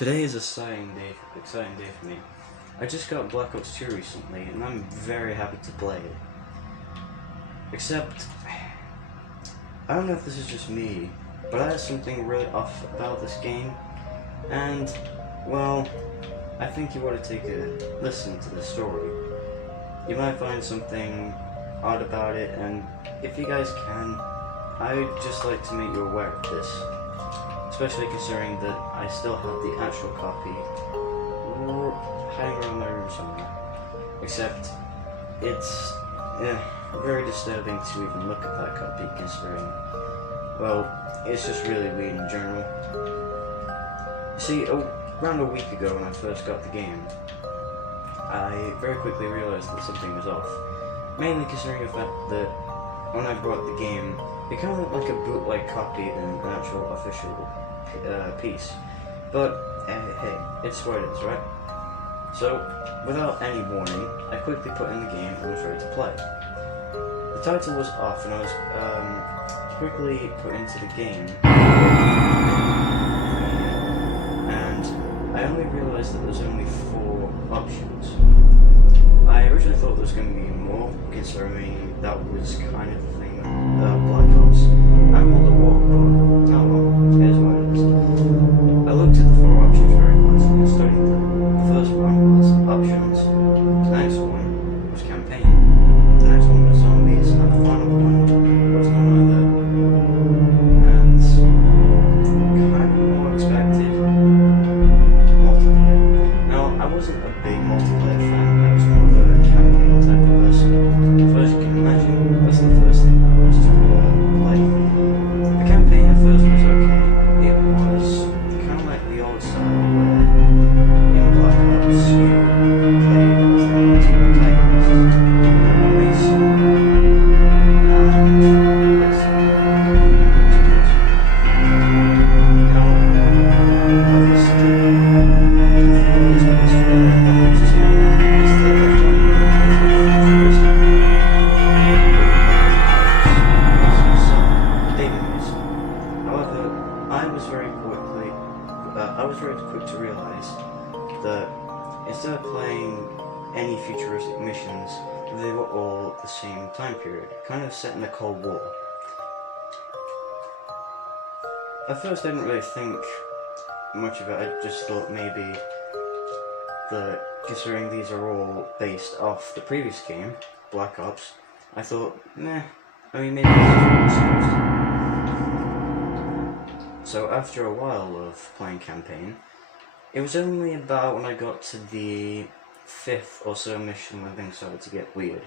Today is exciting day for me. I just got Black Ops 2 recently, and I'm very happy to play it. Except, I don't know if this is just me, but I have something really off about this game, and, well, I think you ought to take a listen to the story. You might find something odd about it, and if you guys can, I'd just like to make you aware of this. Especially considering that I still have the actual copy hanging around my room somewhere. Except, it's very disturbing to even look at that copy considering, well, it's just really weird in general. See, around a week ago when I first got the game, I very quickly realized that something was off. Mainly considering the fact that when I bought the game, it kind of looked like a bootleg copy than an actual official piece. But, hey, it's what it is, right? So, without any warning, I quickly put in the game and was ready to play. The title was off and I was quickly put into the game. And I only realized that there was only 4 options. I originally thought there was going to be more, considering that was kind of the thing that Black Ops and World at War, but oh well, here's what it is. I looked at the 4 options very closely and studied them. The first one was options, the next one was campaign, the next one was zombies, and the final one was none other, and kind of more expected, multiplayer. Now, I wasn't a big multiplayer fan, I was more of a campaign type of person, so as you can imagine, that's the first thing I was to play. The campaign at first was okay. It was kind of like the old style where in Black Ops you played as the 2 protagonists, Mason and Wesley. Now, obviously, the first was Black Ops 2 is the I was very quick to realize that instead of playing any futuristic missions, they were all the same time period, kind of set in the Cold War. At first I didn't really think much of it, I just thought maybe that considering these are all based off the previous game, Black Ops, I thought, meh, I mean maybe this is what it's supposed to be. So after a while of playing campaign, it was only about when I got to the 5th or so mission when things started to get weird.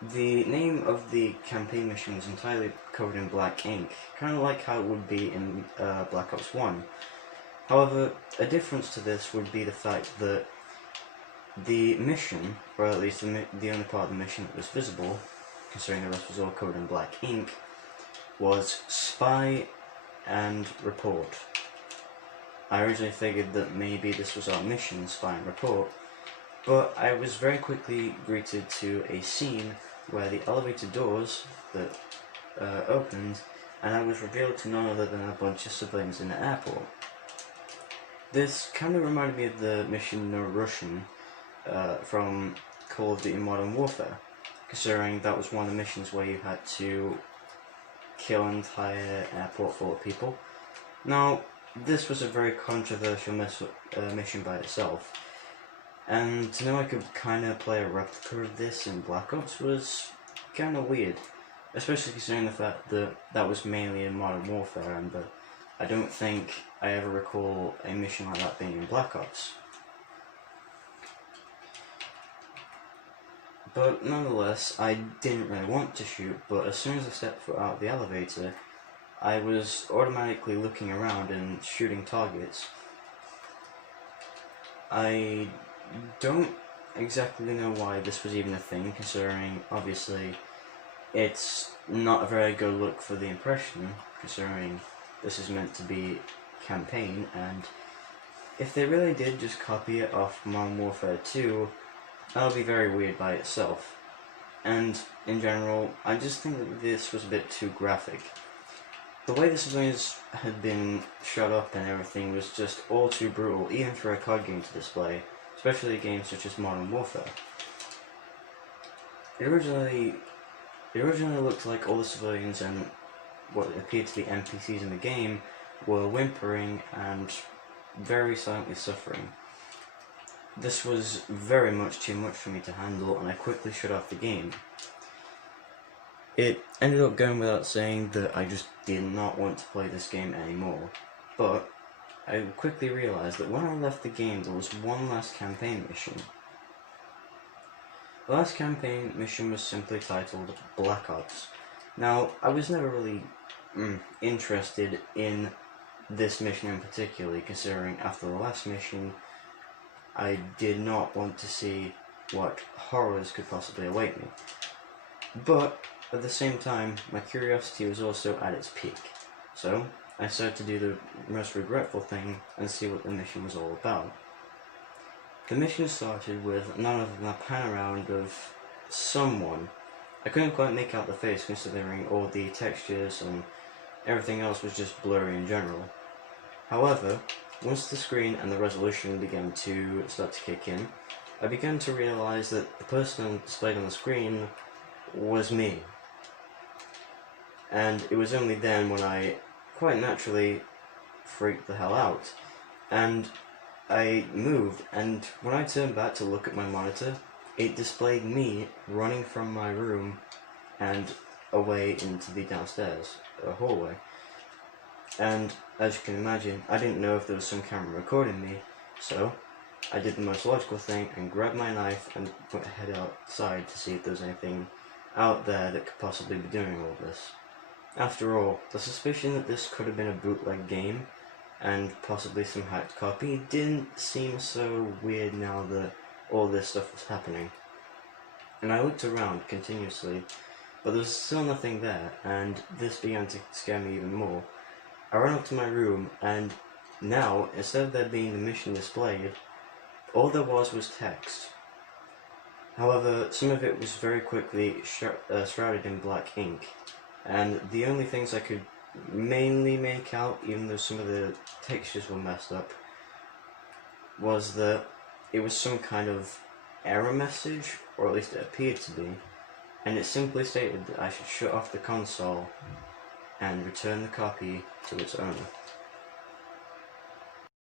The name of the campaign mission was entirely covered in black ink, kind of like how it would be in Black Ops 1. However, a difference to this would be the fact that the mission, or at least the only part of the mission that was visible, considering the rest was all covered in black ink, was spy and report. I originally figured that maybe this was our mission, spy and report, but I was very quickly greeted to a scene where the elevator doors that opened, and I was revealed to none other than a bunch of civilians in the airport. This kind of reminded me of the mission No Russian from Call of Duty Modern Warfare, considering that was one of the missions where you had to kill an entire airport full of people. Now, this was a very controversial mission by itself, and to know I could kind of play a replica of this in Black Ops was kind of weird, especially considering the fact that that was mainly in Modern Warfare, and I don't think I ever recall a mission like that being in Black Ops. But nonetheless, I didn't really want to shoot, but as soon as I stepped foot out of the elevator, I was automatically looking around and shooting targets. I don't exactly know why this was even a thing, considering obviously it's not a very good look for the impression, considering this is meant to be campaign, and if they really did just copy it off Modern Warfare 2, that'll be very weird by itself. And in general, I just think that this was a bit too graphic. The way the civilians had been shot up and everything was just all too brutal, even for a card game to display, especially a game such as Modern Warfare. It originally looked like all the civilians and what appeared to be NPCs in the game were whimpering and very silently suffering. This was very much too much for me to handle, and I quickly shut off the game. It ended up going without saying that I just did not want to play this game anymore, but I quickly realised that when I left the game there was one last campaign mission. The last campaign mission was simply titled Black Ops. Now, I was never really interested in this mission in particular, considering after the last mission I did not want to see what horrors could possibly await me. But at the same time, my curiosity was also at its peak, so I decided to do the most regretful thing and see what the mission was all about. The mission started with none other than a pan around of someone. I couldn't quite make out the face considering all the textures and everything else was just blurry in general. However, once the screen and the resolution began to start to kick in, I began to realise that the person displayed on the screen was me. And it was only then when I quite naturally freaked the hell out. And I moved, and when I turned back to look at my monitor, it displayed me running from my room and away into the downstairs hallway. And as you can imagine, I didn't know if there was some camera recording me, so I did the most logical thing and grabbed my knife and put my head outside to see if there was anything out there that could possibly be doing all this. After all, the suspicion that this could have been a bootleg game and possibly some hacked copy didn't seem so weird now that all this stuff was happening. And I looked around continuously, but there was still nothing there, and this began to scare me even more. I ran up to my room, and now, instead of there being the mission displayed, all there was text. However, some of it was very quickly shrouded in black ink, and the only things I could mainly make out, even though some of the textures were messed up, was that it was some kind of error message, or at least it appeared to be, and it simply stated that I should shut off the console and return the copy to its owner.